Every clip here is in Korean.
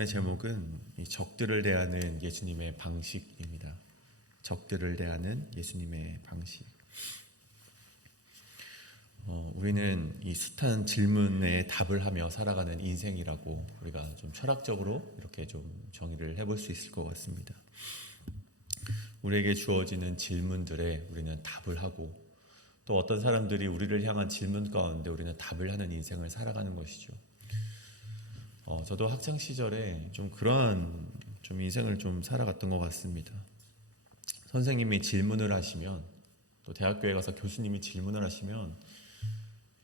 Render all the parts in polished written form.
말씀의 제목은 이 적들을 대하는 예수님의 방식입니다. 적들을 대하는 예수님의 방식. 우리는 이 숱한 질문에 답을 하며 살아가는 인생이라고 우리가 좀 철학적으로 이렇게 좀 정의를 해볼 수 있을 것 같습니다. 우리에게 주어지는 질문들에 우리는 답을 하고, 또 어떤 사람들이 우리를 향한 질문 가운데 우리는 답을 하는 인생을 살아가는 것이죠. 저도 학창 시절에 좀 그러한 좀 인생을 좀 살아갔던 것 같습니다. 선생님이 질문을 하시면, 또 대학교에 가서 교수님이 질문을 하시면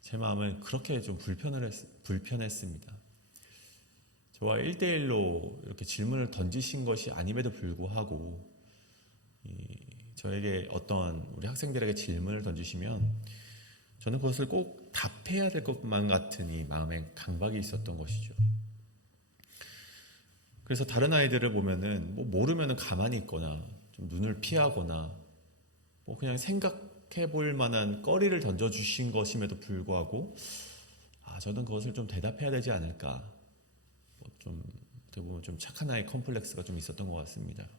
제 마음은 그렇게 좀 불편했습니다. 저와 1대1로 이렇게 질문을 던지신 것이 아님에도 불구하고 저에게 어떤 우리 학생들에게 질문을 던지시면 저는 그것을 꼭 답해야 될 것만 같은 이 마음의 강박이 있었던 것이죠. 그래서 다른 아이들을 보면은 모르면은 가만히 있거나 좀 눈을 피하거나 그냥 생각해 볼 만한 거리를 던져주신 것임에도 불구하고 저는 그것을 좀 대답해야 되지 않을까, 좀 어떻게 보면 좀 착한 아이 컴플렉스가 좀 있었던 것 같습니다.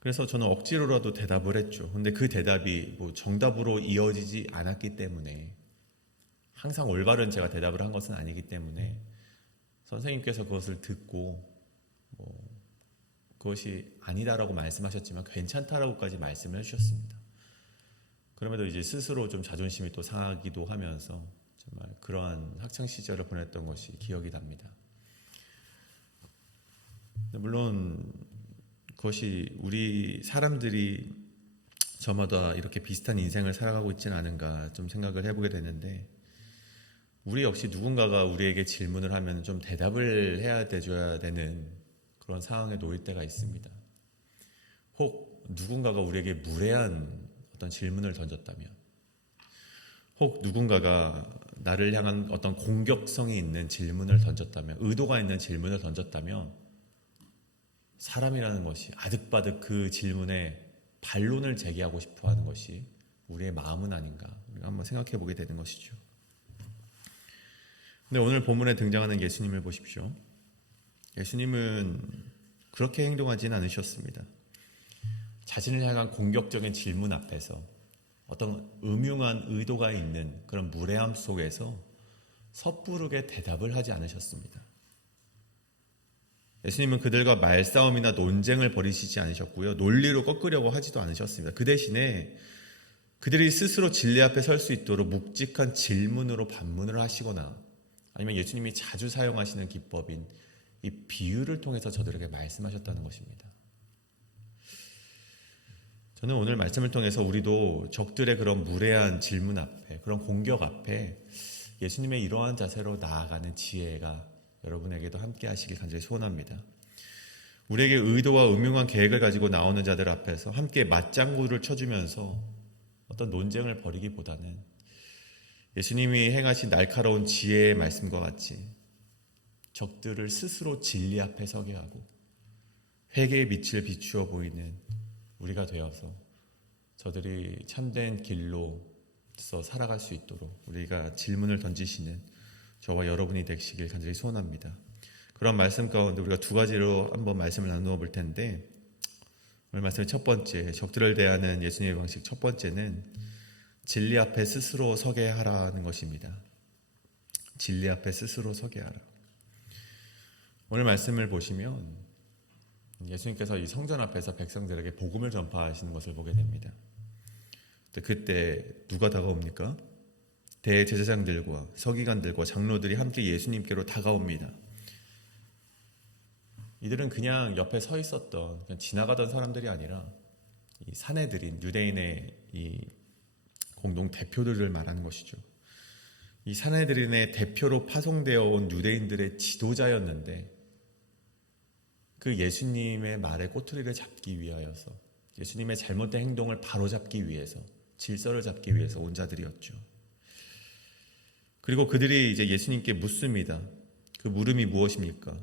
그래서 저는 억지로라도 대답을 했죠. 근데 그 대답이 정답으로 이어지지 않았기 때문에, 항상 올바른 제가 대답을 한 것은 아니기 때문에 선생님께서 그것을 듣고 그것이 아니다라고 말씀하셨지만 괜찮다라고까지 말씀을 해주셨습니다. 그럼에도 이제 스스로 좀 자존심이 또 상하기도 하면서 정말 그러한 학창 시절을 보냈던 것이 기억이 납니다. 물론 그것이 우리 사람들이 저마다 이렇게 비슷한 인생을 살아가고 있지는 않은가 좀 생각을 해보게 되는데, 우리 역시 누군가가 우리에게 질문을 하면 좀 대답을 해야 돼줘야 되는 그런 상황에 놓일 때가 있습니다. 혹 누군가가 우리에게 무례한 어떤 질문을 던졌다면, 혹 누군가가 나를 향한 어떤 공격성이 있는 질문을 던졌다면, 의도가 있는 질문을 던졌다면, 사람이라는 것이 아득바득 그 질문에 반론을 제기하고 싶어 하는 것이 우리의 마음은 아닌가, 우리가 한번 생각해 보게 되는 것이죠. 근데 오늘 본문에 등장하는 예수님을 보십시오. 예수님은 그렇게 행동하지는 않으셨습니다. 자신을 향한 공격적인 질문 앞에서 어떤 음흉한 의도가 있는 그런 무례함 속에서 섣부르게 대답을 하지 않으셨습니다. 예수님은 그들과 말싸움이나 논쟁을 벌이시지 않으셨고요, 논리로 꺾으려고 하지도 않으셨습니다. 그 대신에 그들이 스스로 진리 앞에 설 수 있도록 묵직한 질문으로 반문을 하시거나, 아니면 예수님이 자주 사용하시는 기법인 이 비유를 통해서 저들에게 말씀하셨다는 것입니다. 저는 오늘 말씀을 통해서 우리도 적들의 그런 무례한 질문 앞에, 그런 공격 앞에 예수님의 이러한 자세로 나아가는 지혜가 여러분에게도 함께 하시길 간절히 소원합니다. 우리에게 의도와 음흉한 계획을 가지고 나오는 자들 앞에서 함께 맞장구를 쳐주면서 어떤 논쟁을 벌이기보다는 예수님이 행하신 날카로운 지혜의 말씀과 같이 적들을 스스로 진리 앞에 서게 하고 회개의 빛을 비추어 보이는 우리가 되어서 저들이 참된 길로서 살아갈 수 있도록 우리가 질문을 던지시는 저와 여러분이 되시길 간절히 소원합니다. 그런 말씀 가운데 우리가 두 가지로 한번 말씀을 나누어 볼 텐데, 오늘 말씀의 첫 번째, 적들을 대하는 예수님의 방식 첫 번째는 진리 앞에 스스로 서게 하라는 것입니다. 진리 앞에 스스로 서게 하라. 오늘 말씀을 보시면 예수님께서 이 성전 앞에서 백성들에게 복음을 전파하시는 것을 보게 됩니다. 그때 누가 다가옵니까? 대제사장들과 서기관들과 장로들이 함께 예수님께로 다가옵니다. 이들은 그냥 옆에 서 있었던, 그냥 지나가던 사람들이 아니라 이 사내들인 유대인의 이 공동 대표들을 말하는 것이죠. 이 사내들인의 대표로 파송되어 온 유대인들의 지도자였는데, 그 예수님의 말에 꼬투리를 잡기 위하여서, 예수님의 잘못된 행동을 바로잡기 위해서, 질서를 잡기 위해서 온 자들이었죠. 그리고 그들이 이제 예수님께 묻습니다. 그 물음이 무엇입니까?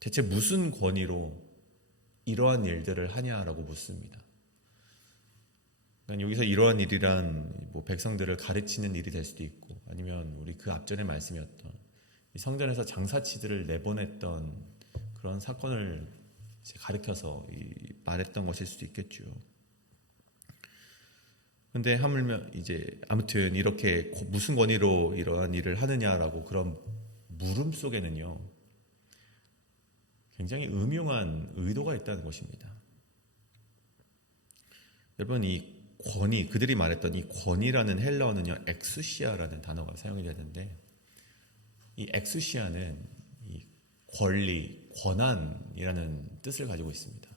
대체 무슨 권위로 이러한 일들을 하냐라고 묻습니다. 여기서 이러한 일이란 백성들을 가르치는 일이 될 수도 있고, 아니면 우리 그 앞전에 말씀이었던 이 성전에서 장사치들을 내보냈던 그런 사건을 이제 가리켜서 말했던 것일 수도 있겠죠. 근데 하물며 이제 아무튼 이렇게 무슨 권위로 이러한 일을 하느냐라고 그런 물음 속에는요, 굉장히 음흉한 의도가 있다는 것입니다. 여러분, 이 권위, 그들이 말했던 이 권위라는 헬라어는요, 엑수시아라는 단어가 사용이 되는데, 이 엑수시아는 이 권리, 권한이라는 뜻을 가지고 있습니다.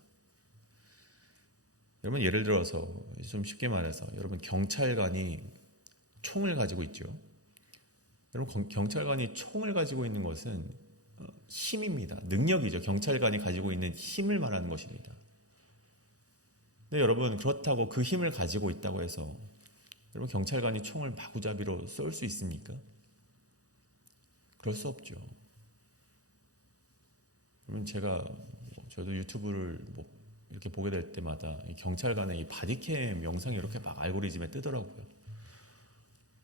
여러분, 예를 들어서 좀 쉽게 말해서 여러분, 경찰관이 총을 가지고 있죠. 여러분, 경찰관이 총을 가지고 있는 것은 힘입니다. 능력이죠. 경찰관이 가지고 있는 힘을 말하는 것입니다. 근데 여러분, 그렇다고 그 힘을 가지고 있다고 해서 여러분, 경찰관이 총을 마구잡이로 쏠 수 있습니까? 그럴 수 없죠. 그러면 저도 유튜브를 이렇게 보게 될 때마다 이 경찰관의 이 바디캠 영상이 이렇게 막 알고리즘에 뜨더라고요.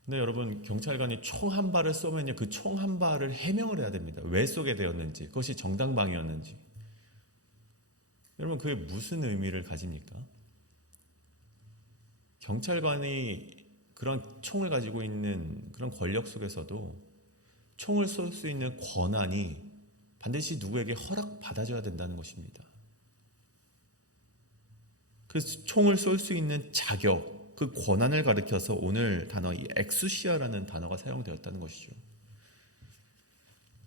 근데 여러분, 경찰관이 총 한 발을 쏘면요, 그 총 한 발을 해명을 해야 됩니다. 왜 쏘게 되었는지, 그것이 정당방위였는지. 여러분, 그게 무슨 의미를 가집니까? 경찰관이 그런 총을 가지고 있는 그런 권력 속에서도 총을 쏠 수 있는 권한이 반드시 누구에게 허락받아줘야 된다는 것입니다. 그 총을 쏠 수 있는 자격, 그 권한을 가리켜서 오늘 단어, 이 엑수시아라는 단어가 사용되었다는 것이죠.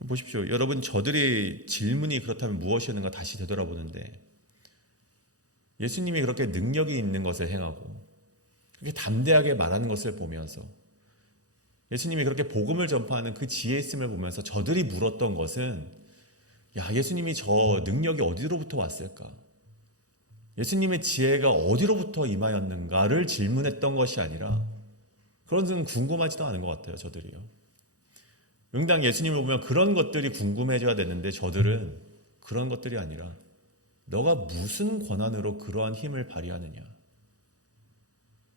보십시오. 여러분, 저들의 질문이 그렇다면 무엇이었는가 다시 되돌아보는데, 예수님이 그렇게 능력이 있는 것을 행하고 그렇게 담대하게 말하는 것을 보면서, 예수님이 그렇게 복음을 전파하는 그 지혜 있음을 보면서 저들이 물었던 것은, 야, 예수님이 저 능력이 어디로부터 왔을까? 예수님의 지혜가 어디로부터 임하였는가를 질문했던 것이 아니라, 그런 것은 궁금하지도 않은 것 같아요, 저들이요. 응당 예수님을 보면 그런 것들이 궁금해져야 되는데, 저들은 그런 것들이 아니라, 너가 무슨 권한으로 그러한 힘을 발휘하느냐?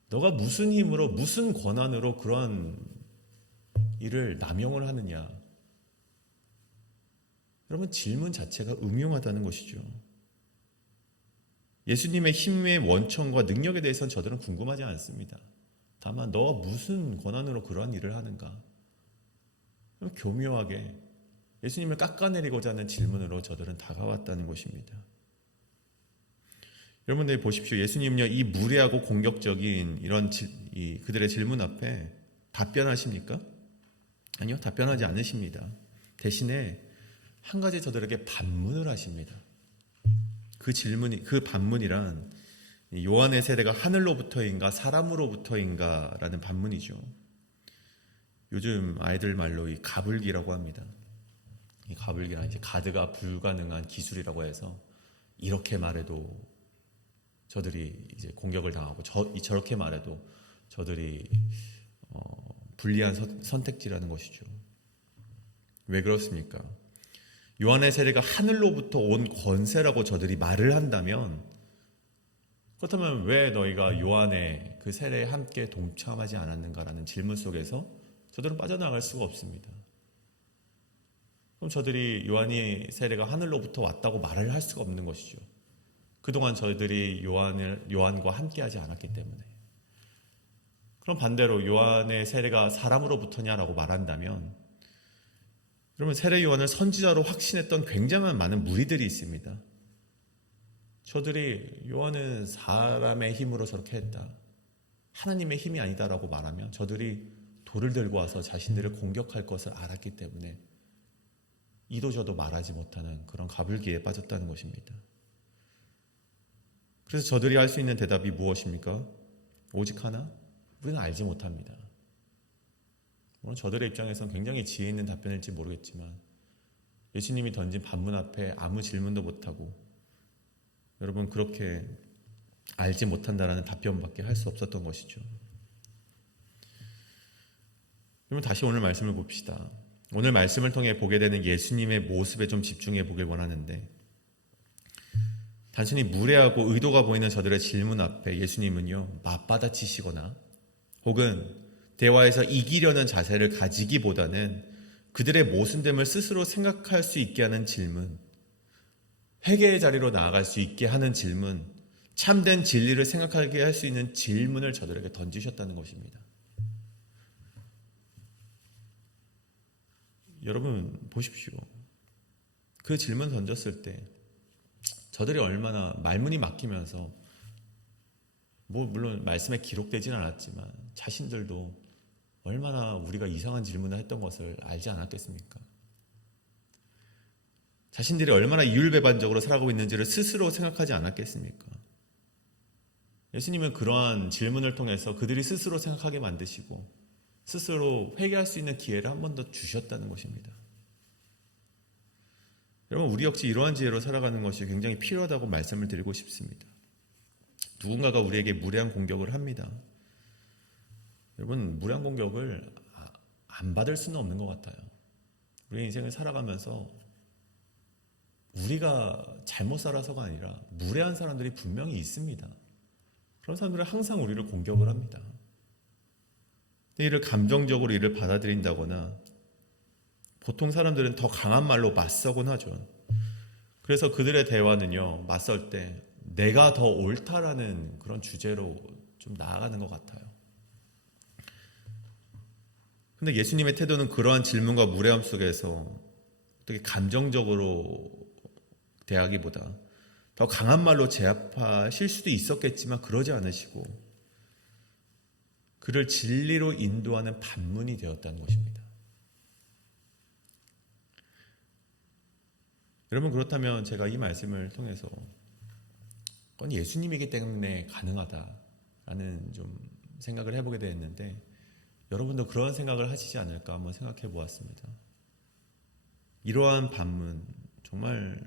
너가 무슨 힘으로, 무슨 권한으로 그러한 일을 남용을 하느냐? 여러분, 질문 자체가 음흉하다는 것이죠. 예수님의 힘의 원천과 능력에 대해서는 저들은 궁금하지 않습니다. 다만 너가 무슨 권한으로 그러한 일을 하는가? 교묘하게 예수님을 깎아내리고자 하는 질문으로 저들은 다가왔다는 것입니다. 여러분들 보십시오. 예수님은요, 이 무례하고 공격적인 이런 그들의 질문 앞에 답변하십니까? 아니요, 답변하지 않으십니다. 대신에 한 가지 저들에게 반문을 하십니다. 그 반문이란 요한의 세례가 하늘로부터인가 사람으로부터인가라는 반문이죠. 요즘 아이들 말로 이 가불기라고 합니다. 이 가불기란 이제 가드가 불가능한 기술이라고 해서 이렇게 말해도 저들이 이제 공격을 당하고 저렇게 말해도 저들이 불리한 선택지라는 것이죠. 왜 그렇습니까? 요한의 세례가 하늘로부터 온 권세라고 저들이 말을 한다면, 그렇다면 왜 너희가 요한의 그 세례에 함께 동참하지 않았는가라는 질문 속에서 저들은 빠져나갈 수가 없습니다. 그럼 저들이 요한의 세례가 하늘로부터 왔다고 말을 할 수가 없는 것이죠. 그동안 저희들이 요한과 함께하지 않았기 때문에. 그럼 반대로 요한의 세례가 사람으로부터냐라고 말한다면, 그러면 세례 요한을 선지자로 확신했던 굉장한 많은 무리들이 있습니다. 저들이 요한은 사람의 힘으로 저렇게 했다, 하나님의 힘이 아니다라고 말하면 저들이 돌을 들고 와서 자신들을 공격할 것을 알았기 때문에 이도 저도 말하지 못하는 그런 가불기에 빠졌다는 것입니다. 그래서 저들이 할 수 있는 대답이 무엇입니까? 오직 하나? 우리는 알지 못합니다. 물론 저들의 입장에서는 굉장히 지혜 있는 답변일지 모르겠지만, 예수님이 던진 반문 앞에 아무 질문도 못하고 여러분, 그렇게 알지 못한다라는 답변밖에 할 수 없었던 것이죠. 그러면 다시 오늘 말씀을 봅시다. 오늘 말씀을 통해 보게 되는 예수님의 모습에 좀 집중해 보길 원하는데, 단순히 무례하고 의도가 보이는 저들의 질문 앞에 예수님은요, 맞받아치시거나 혹은 대화에서 이기려는 자세를 가지기보다는 그들의 모순됨을 스스로 생각할 수 있게 하는 질문, 회개의 자리로 나아갈 수 있게 하는 질문, 참된 진리를 생각하게 할 수 있는 질문을 저들에게 던지셨다는 것입니다. 여러분 보십시오. 그 질문 던졌을 때 저들이 얼마나 말문이 막히면서 물론 말씀에 기록되진 않았지만 자신들도 얼마나 우리가 이상한 질문을 했던 것을 알지 않았겠습니까? 자신들이 얼마나 이율배반적으로 살아가고 있는지를 스스로 생각하지 않았겠습니까? 예수님은 그러한 질문을 통해서 그들이 스스로 생각하게 만드시고 스스로 회개할 수 있는 기회를 한 번 더 주셨다는 것입니다. 여러분, 우리 역시 이러한 지혜로 살아가는 것이 굉장히 필요하다고 말씀을 드리고 싶습니다. 누군가가 우리에게 무례한 공격을 합니다. 여러분, 무례한 공격을 안 받을 수는 없는 것 같아요. 우리의 인생을 살아가면서 우리가 잘못 살아서가 아니라 무례한 사람들이 분명히 있습니다. 그런 사람들은 항상 우리를 공격을 합니다. 이를 감정적으로 이를 받아들인다거나 보통 사람들은 더 강한 말로 맞서곤 하죠. 그래서 그들의 대화는요, 맞설 때 내가 더 옳다라는 그런 주제로 좀 나아가는 것 같아요. 근데 예수님의 태도는 그러한 질문과 무례함 속에서 어떻게 감정적으로 대하기보다 더 강한 말로 제압하실 수도 있었겠지만 그러지 않으시고 그를 진리로 인도하는 반문이 되었다는 것입니다. 여러분, 그렇다면 제가 이 말씀을 통해서 그건 예수님이기 때문에 가능하다라는 좀 생각을 해보게 되었는데 여러분도 그런 생각을 하시지 않을까 한번 생각해 보았습니다. 이러한 반문, 정말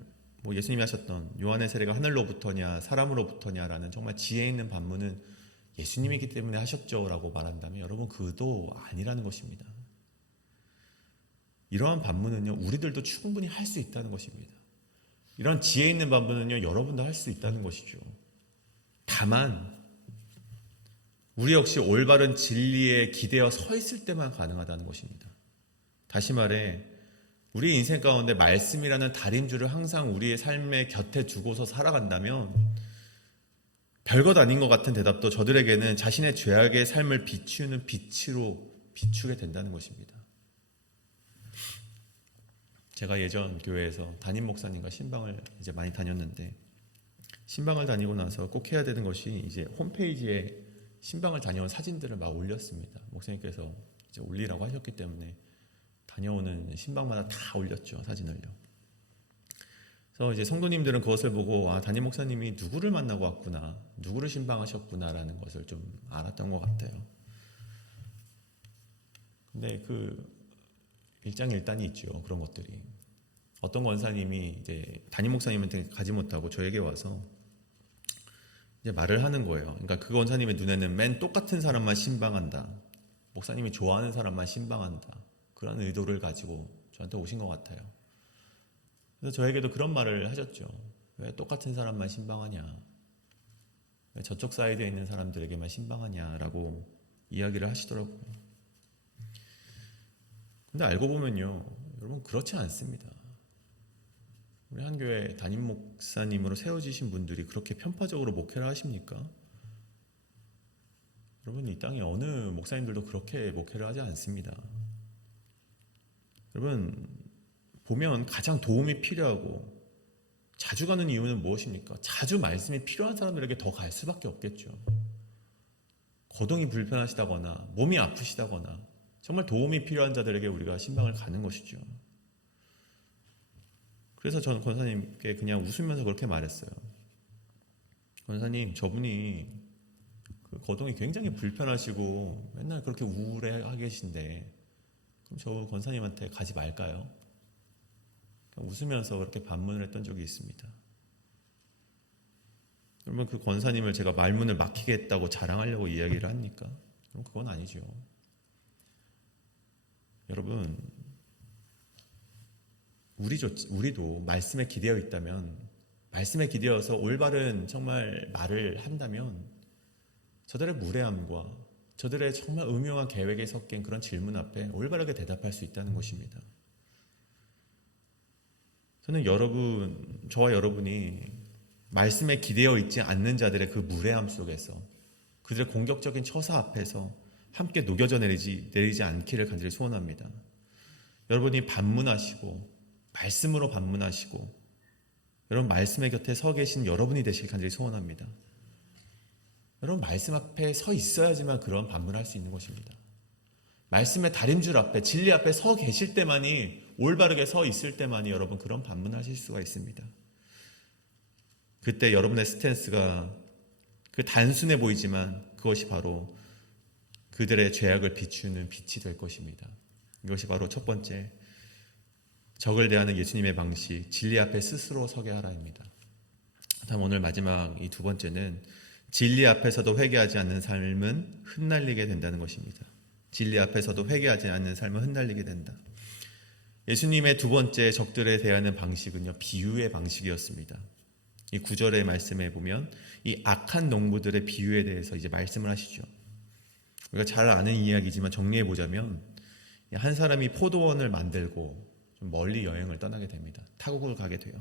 예수님이 하셨던 요한의 세례가 하늘로부터냐 사람으로부터냐라는 정말 지혜 있는 반문은 예수님이기 때문에 하셨죠 라고 말한다면 여러분, 그도 아니라는 것입니다. 이러한 반문은요, 우리들도 충분히 할 수 있다는 것입니다. 이런 지혜 있는 반문은요, 여러분도 할 수 있다는 것이죠. 다만 우리 역시 올바른 진리에 기대어 서 있을 때만 가능하다는 것입니다. 다시 말해 우리 인생 가운데 말씀이라는 다림줄을 항상 우리의 삶의 곁에 두고서 살아간다면 별것 아닌 것 같은 대답도 저들에게는 자신의 죄악의 삶을 비추는 빛으로 비추게 된다는 것입니다. 제가 예전 교회에서 담임 목사님과 신방을 이제 많이 다녔는데 신방을 다니고 나서 꼭 해야 되는 것이 이제 홈페이지에 신방을 다녀온 사진들을 막 올렸습니다. 목사님께서 이제 올리라고 하셨기 때문에 다녀오는 신방마다 다 올렸죠, 사진을요. 그래서 이제 성도님들은 그것을 보고 담임 목사님이 누구를 만나고 왔구나, 누구를 신방하셨구나라는 것을 좀 알았던 것 같아요. 근데 그 일장일단이 있죠, 그런 것들이. 어떤 권사님이 이제 담임 목사님한테 가지 못하고 저에게 와서 이제 말을 하는 거예요. 그러니까 그 권사님의 눈에는 맨 똑같은 사람만 신방한다, 목사님이 좋아하는 사람만 신방한다, 그런 의도를 가지고 저한테 오신 것 같아요. 그래서 저에게도 그런 말을 하셨죠. 왜 똑같은 사람만 신방하냐, 왜 저쪽 사이드에 있는 사람들에게만 신방하냐라고 이야기를 하시더라고요. 근데 알고 보면요, 여러분, 그렇지 않습니다. 우리 한 교회 담임 목사님으로 세워지신 분들이 그렇게 편파적으로 목회를 하십니까? 여러분, 이 땅에 어느 목사님들도 그렇게 목회를 하지 않습니다. 여러분, 보면 가장 도움이 필요하고 자주 가는 이유는 무엇입니까? 자주 말씀이 필요한 사람들에게 더 갈 수밖에 없겠죠. 거동이 불편하시다거나 몸이 아프시다거나 정말 도움이 필요한 자들에게 우리가 신방을 가는 것이죠. 그래서 저는 권사님께 그냥 웃으면서 그렇게 말했어요. 권사님, 저분이 그 거동이 굉장히 불편하시고 맨날 그렇게 우울해하고 계신데 그럼 저 권사님한테 가지 말까요? 웃으면서 그렇게 반문을 했던 적이 있습니다. 그러면 그 권사님을 제가 말문을 막히게 했다고 자랑하려고 이야기를 합니까? 그럼 그건 아니죠. 여러분, 우리도 말씀에 기대어 있다면, 말씀에 기대어서 올바른 정말 말을 한다면 저들의 무례함과 저들의 정말 음흉한 계획에 섞인 그런 질문 앞에 올바르게 대답할 수 있다는 것입니다. 저는 저와 여러분이 말씀에 기대어 있지 않는 자들의 그 무례함 속에서 그들의 공격적인 처사 앞에서 함께 녹여져 내리지 않기를 간절히 소원합니다. 여러분이 반문하시고 말씀으로 반문하시고 여러분 말씀의 곁에 서 계신 여러분이 되시길 간절히 소원합니다. 여러분 말씀 앞에 서 있어야지만 그런 반문할 수 있는 것입니다. 말씀의 다림줄 앞에 진리 앞에 서 계실 때만이 올바르게 서 있을 때만이 여러분 그런 반문하실 수가 있습니다. 그때 여러분의 스탠스가 그 단순해 보이지만 그것이 바로 그들의 죄악을 비추는 빛이 될 것입니다. 이것이 바로 첫 번째 적을 대하는 예수님의 방식, 진리 앞에 스스로 서게 하라입니다. 다음 오늘 마지막 이 두 번째는 진리 앞에서도 회개하지 않는 삶은 흩날리게 된다는 것입니다. 진리 앞에서도 회개하지 않는 삶은 흩날리게 된다. 예수님의 두 번째 적들에 대하는 방식은요, 비유의 방식이었습니다. 이 9절의 말씀에 보면 이 악한 농부들의 비유에 대해서 이제 말씀을 하시죠. 우리가 잘 아는 이야기지만 정리해 보자면 한 사람이 포도원을 만들고 좀 멀리 여행을 떠나게 됩니다. 타국을 가게 돼요.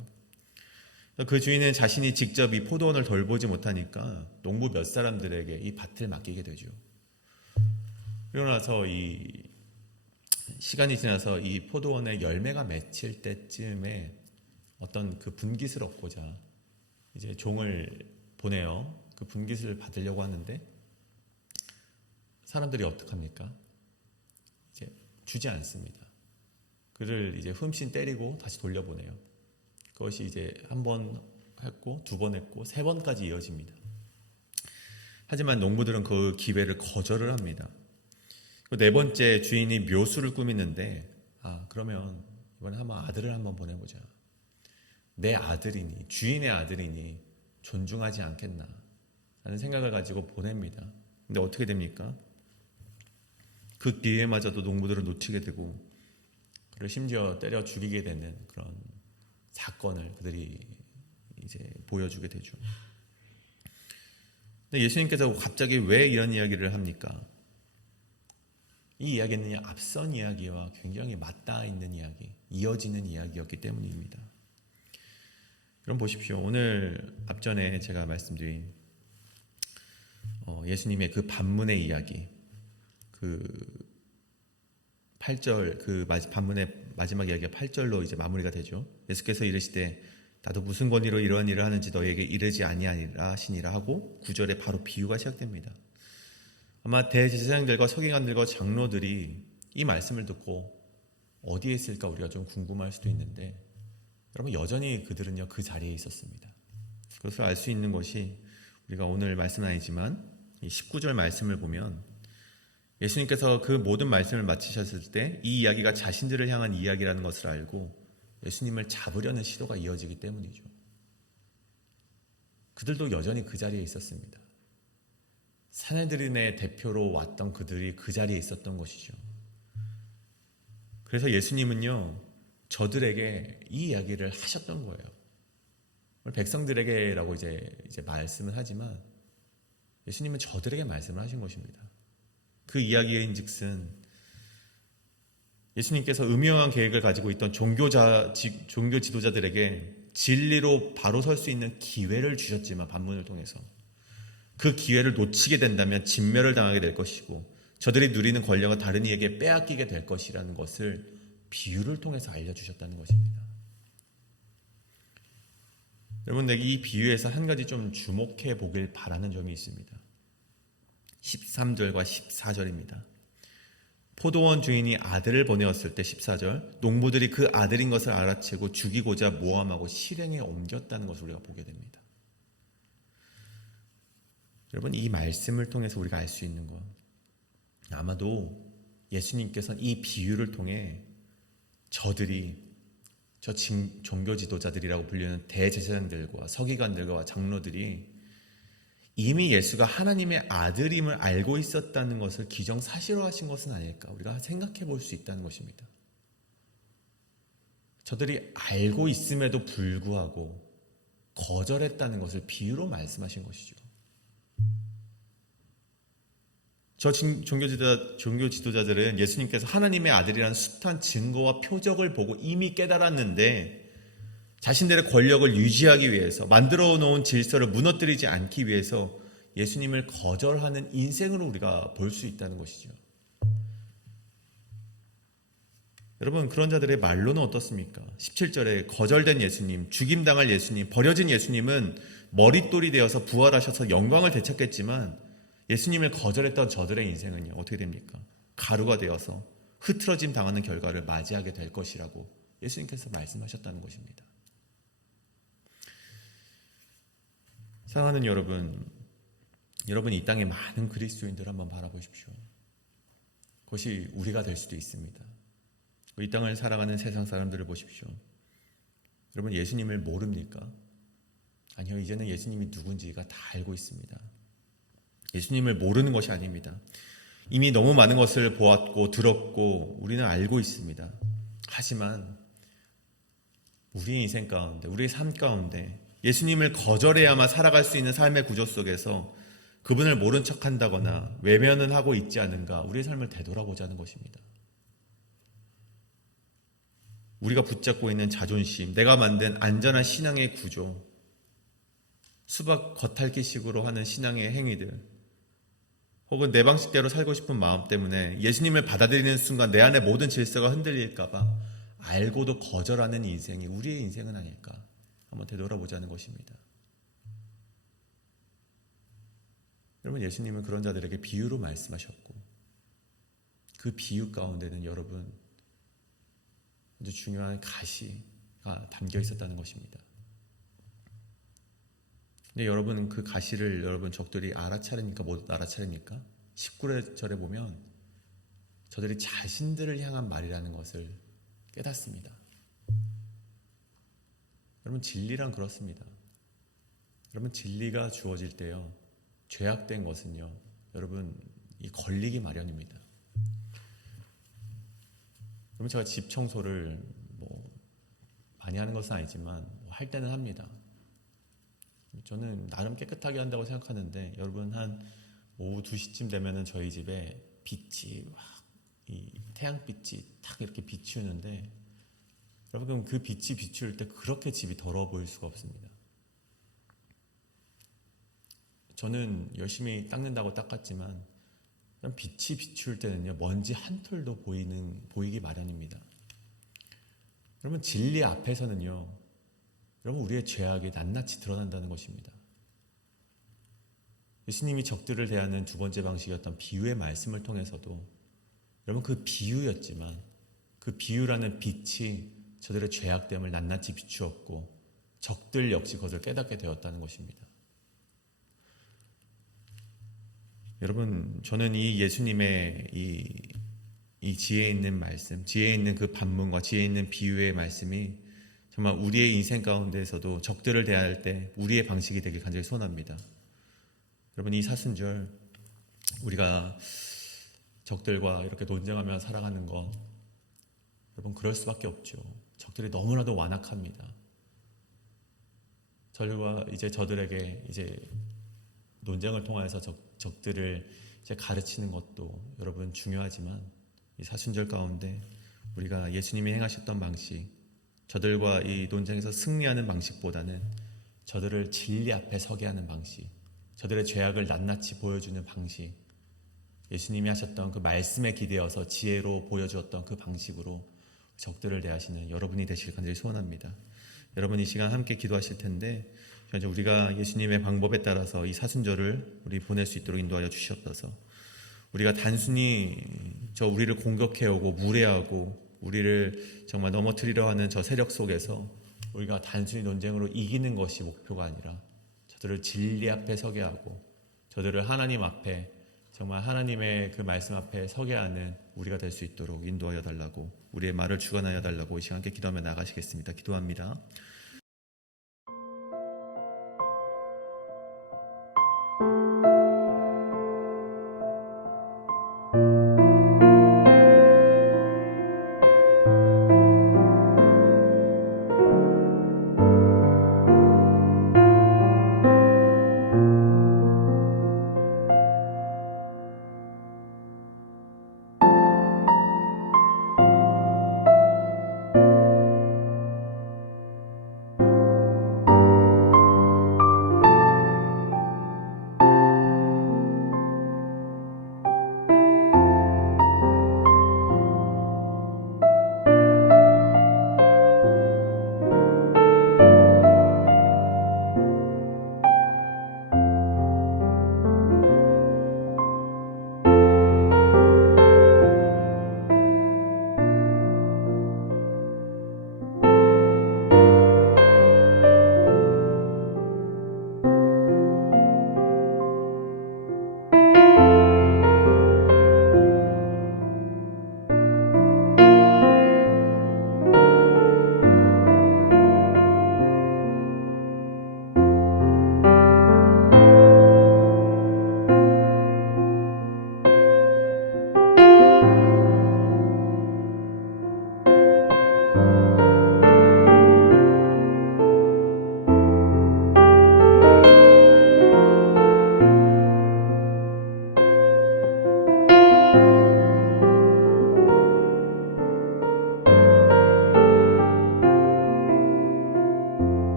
그 주인은 자신이 직접 이 포도원을 돌보지 못하니까 농부 몇 사람들에게 이 밭을 맡기게 되죠. 그러고 나서 이 시간이 지나서 이 포도원에 열매가 맺힐 때쯤에 어떤 그 분깃을 얻고자 이제 종을 보내요. 그 분깃을 받으려고 하는데 사람들이 어떡합니까? 이제 주지 않습니다. 그를 이제 흠씬 때리고 다시 돌려보내요. 그것이 이제 한 번 했고 두 번 했고 세 번까지 이어집니다. 하지만 농부들은 그 기회를 거절을 합니다. 네 번째 주인이 묘수를 꾸미는데 그러면 이번에 한번 아들을 한번 보내보자. 내 아들이니 주인의 아들이니 존중하지 않겠나 라는 생각을 가지고 보냅니다. 근데 어떻게 됩니까? 그 기회마저도 농부들은 놓치게 되고 그를 심지어 때려 죽이게 되는 그런 사건을 그들이 이제 보여주게 되죠. 근데 예수님께서 갑자기 왜 이런 이야기를 합니까? 이 이야기는 앞선 이야기와 굉장히 맞닿아 있는 이야기, 이어지는 이야기였기 때문입니다. 그럼 보십시오. 오늘 앞전에 제가 말씀드린 예수님의 그 반문의 이야기, 그 8절, 그 반문의 마지막 이야기가 8절로 이제 마무리가 되죠. 예수께서 이르시되 나도 무슨 권위로 이러한 일을 하는지 너에게 이르지 아니하니라 하시니라 하고 9절에 바로 비유가 시작됩니다. 아마 대제사장들과 서기관들과 장로들이 이 말씀을 듣고 어디에 있을까 우리가 좀 궁금할 수도 있는데 여러분 여전히 그들은요 그 자리에 있었습니다. 그것을 알 수 있는 것이 우리가 오늘 말씀은 아니지만 이 19절 말씀을 보면 예수님께서 그 모든 말씀을 마치셨을 때 이 이야기가 자신들을 향한 이야기라는 것을 알고 예수님을 잡으려는 시도가 이어지기 때문이죠. 그들도 여전히 그 자리에 있었습니다. 사내들인의 대표로 왔던 그들이 그 자리에 있었던 것이죠. 그래서 예수님은요 저들에게 이 이야기를 하셨던 거예요. 백성들에게라고 이제 말씀을 하지만 예수님은 저들에게 말씀을 하신 것입니다. 그 이야기인즉슨 예수님께서 음흉한 계획을 가지고 있던 종교 지도자들에게 진리로 바로 설 수 있는 기회를 주셨지만 반문을 통해서 그 기회를 놓치게 된다면 진멸을 당하게 될 것이고 저들이 누리는 권력은 다른 이에게 빼앗기게 될 것이라는 것을 비유를 통해서 알려주셨다는 것입니다. 여러분, 이 비유에서 한 가지 좀 주목해 보길 바라는 점이 있습니다. 13절과 14절입니다. 포도원 주인이 아들을 보내었을 때 14절 농부들이 그 아들인 것을 알아채고 죽이고자 모함하고 실행에 옮겼다는 것을 우리가 보게 됩니다. 여러분 이 말씀을 통해서 우리가 알 수 있는 것 아마도 예수님께서는 이 비유를 통해 저들이 저 종교 지도자들이라고 불리는 대제사장들과 서기관들과 장로들이 이미 예수가 하나님의 아들임을 알고 있었다는 것을 기정사실화하신 것은 아닐까 우리가 생각해 볼 수 있다는 것입니다. 저들이 알고 있음에도 불구하고 거절했다는 것을 비유로 말씀하신 것이죠. 저 종교 지도자들은 예수님께서 하나님의 아들이라는 숱한 증거와 표적을 보고 이미 깨달았는데 자신들의 권력을 유지하기 위해서, 만들어 놓은 질서를 무너뜨리지 않기 위해서 예수님을 거절하는 인생으로 우리가 볼 수 있다는 것이죠. 여러분, 그런 자들의 말로는 어떻습니까? 17절에 거절된 예수님, 죽임당할 예수님, 버려진 예수님은 머릿돌이 되어서 부활하셔서 영광을 되찾겠지만 예수님을 거절했던 저들의 인생은요, 어떻게 됩니까? 가루가 되어서 흐트러짐 당하는 결과를 맞이하게 될 것이라고 예수님께서 말씀하셨다는 것입니다. 사랑하는 여러분, 여러분 이 땅에 많은 그리스도인들 한번 바라보십시오. 그것이 우리가 될 수도 있습니다. 이 땅을 살아가는 세상 사람들을 보십시오. 여러분 예수님을 모릅니까? 아니요, 이제는 예수님이 누군지가 다 알고 있습니다. 예수님을 모르는 것이 아닙니다. 이미 너무 많은 것을 보았고 들었고 우리는 알고 있습니다. 하지만 우리의 인생 가운데, 우리의 삶 가운데 예수님을 거절해야만 살아갈 수 있는 삶의 구조 속에서 그분을 모른 척한다거나 외면은 하고 있지 않은가, 우리의 삶을 되돌아보자는 것입니다. 우리가 붙잡고 있는 자존심, 내가 만든 안전한 신앙의 구조, 수박 겉핥기식으로 하는 신앙의 행위들, 혹은 내 방식대로 살고 싶은 마음 때문에 예수님을 받아들이는 순간 내 안의 모든 질서가 흔들릴까봐 알고도 거절하는 인생이 우리의 인생은 아닐까, 한번 되돌아보자는 것입니다. 여러분, 예수님은 그런 자들에게 비유로 말씀하셨고, 그 비유 가운데는 여러분 아주 중요한 가시가 담겨 있었다는 것입니다. 근데 여러분, 그 가시를 여러분 적들이 알아차립니까? 못 알아차립니까? 19절에 보면 저들이 자신들을 향한 말이라는 것을 깨닫습니다. 여러분, 진리란 그렇습니다. 여러분, 진리가 주어질 때요, 죄악된 것은요, 여러분 이 걸리기 마련입니다. 여러분, 제가 집 청소를 많이 하는 것은 아니지만 할 때는 합니다. 저는 나름 깨끗하게 한다고 생각하는데, 여러분 한 오후 2시쯤 되면은 저희 집에 빛이 이 태양빛이 탁 이렇게 비추는데, 여러분 그 빛이 비출 때 그렇게 집이 더러워 보일 수가 없습니다. 저는 열심히 닦는다고 닦았지만 빛이 비출 때는요, 먼지 한 톨도 보이기 마련입니다. 여러분, 진리 앞에서는요, 여러분 우리의 죄악이 낱낱이 드러난다는 것입니다. 예수님이 적들을 대하는 두 번째 방식이었던 비유의 말씀을 통해서도 여러분 그 비유였지만 그 비유라는 빛이 저들의 죄악됨을 낱낱이 비추었고 적들 역시 그것을 깨닫게 되었다는 것입니다. 여러분, 저는 이 예수님의 이 지혜 있는 말씀, 지혜 있는 그 반문과 지혜 있는 비유의 말씀이 정말 우리의 인생 가운데에서도 적들을 대할 때 우리의 방식이 되길 간절히 소원합니다. 여러분, 이 사순절 우리가 적들과 이렇게 논쟁하며 살아가는 것, 여러분 그럴 수밖에 없죠. 적들이 너무나도 완악합니다. 저들에게 논쟁을 통해서 적들을 가르치는 것도 여러분 중요하지만, 이 사순절 가운데 우리가 예수님이 행하셨던 방식, 저들과 이 논쟁에서 승리하는 방식보다는 저들을 진리 앞에 서게 하는 방식, 저들의 죄악을 낱낱이 보여주는 방식, 예수님이 하셨던 그 말씀에 기대어서 지혜로 보여주었던 그 방식으로 적들을 대하시는 여러분이 되시길 간절히 소원합니다. 여러분, 이 시간 함께 기도하실 텐데, 우리가 예수님의 방법에 따라서 이 사순절을 우리 보낼 수 있도록 인도하여 주시옵소서. 우리가 단순히 우리를 공격해오고 무례하고 우리를 정말 넘어뜨리려 하는 저 세력 속에서 우리가 단순히 논쟁으로 이기는 것이 목표가 아니라 저들을 진리 앞에 서게 하고 저들을 하나님 앞에, 정말 하나님의 그 말씀 앞에 서게 하는 우리가 될 수 있도록 인도하여 달라고, 우리의 말을 주관하여 달라고 이 시간 함께 기도하며 나가시겠습니다. 기도합니다.